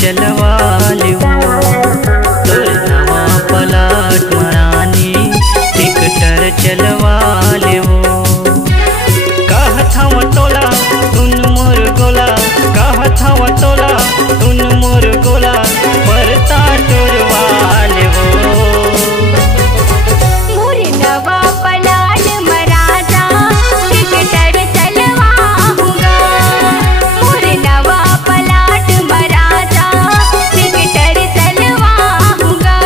चलवा लेवो तोर नवा पलाट मरानी टिकटर चलवा लेवो। कहत हव तोला सुन मोर गोला, कहत हव तोला सुन मोर गोला, परता टोरवा लेवो। मोर नवा पलाट मराजा टिकटर चलवाऊंगा, मोर नवा पलाट मराजा टिकटर चलवाऊंगा।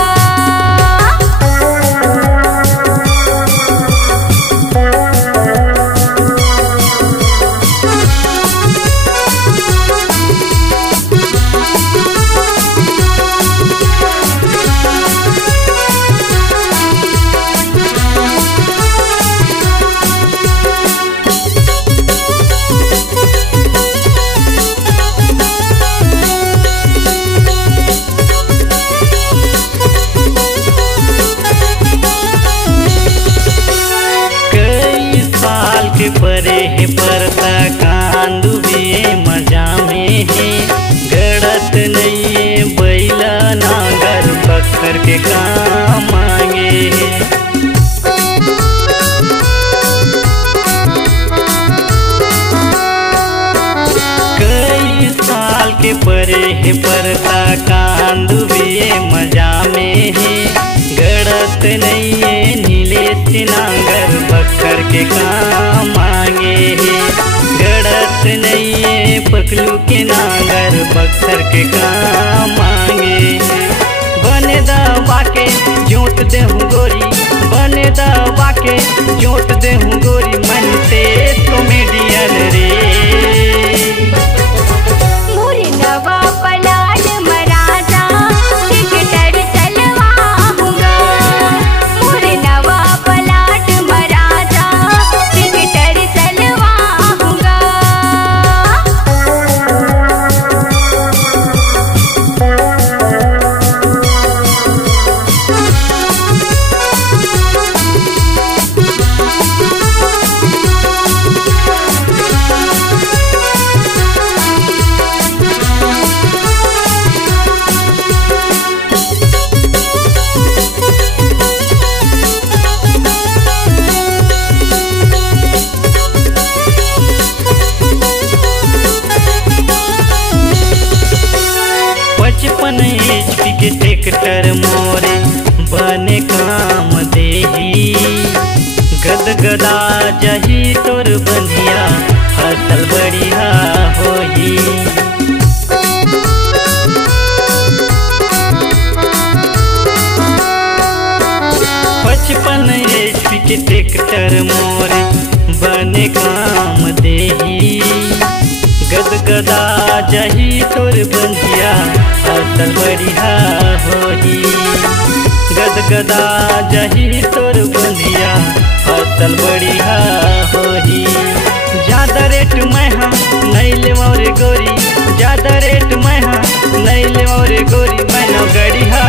परे है परता कांदू भी मजा में है, गड़त नहीं है बैला नागर बकर के काम मांगे है। कई साल के परे है परता कांदू भी मजा में है, गड़त नहीं है नीलेश नागर बकर के काम मांगे है। गड़त नहीं है पकलू के नागर बकर के काम मांगे है। बने दबा के जोत देहूँ गोरी, बने दबा के जोत देहूँ गोरी, मन से कॉमेडियन रे। मोर नवा पलाट मराजा टिकटर चलवाऊंगा, मोर नवा पलाट मराजा टिकटर चलवाऊंगा। HP के ट्रैक्टर मोरे बने काम देही, गदगदा जही तोर बंधिया फसल बढ़िया होही। 55 HP के ट्रैक्टर मोरे बने काम देही, गदगदा जही तोर बंधिया फसल बढ़िया होही। गदगदा जही तोर बंधिया फसल बढ़िया होही। ज्यादा रेट में नहीं लेवा रे गोरी, ज्यादा रेट में नहीं लेवा रे गोरी, मैनो गड़िया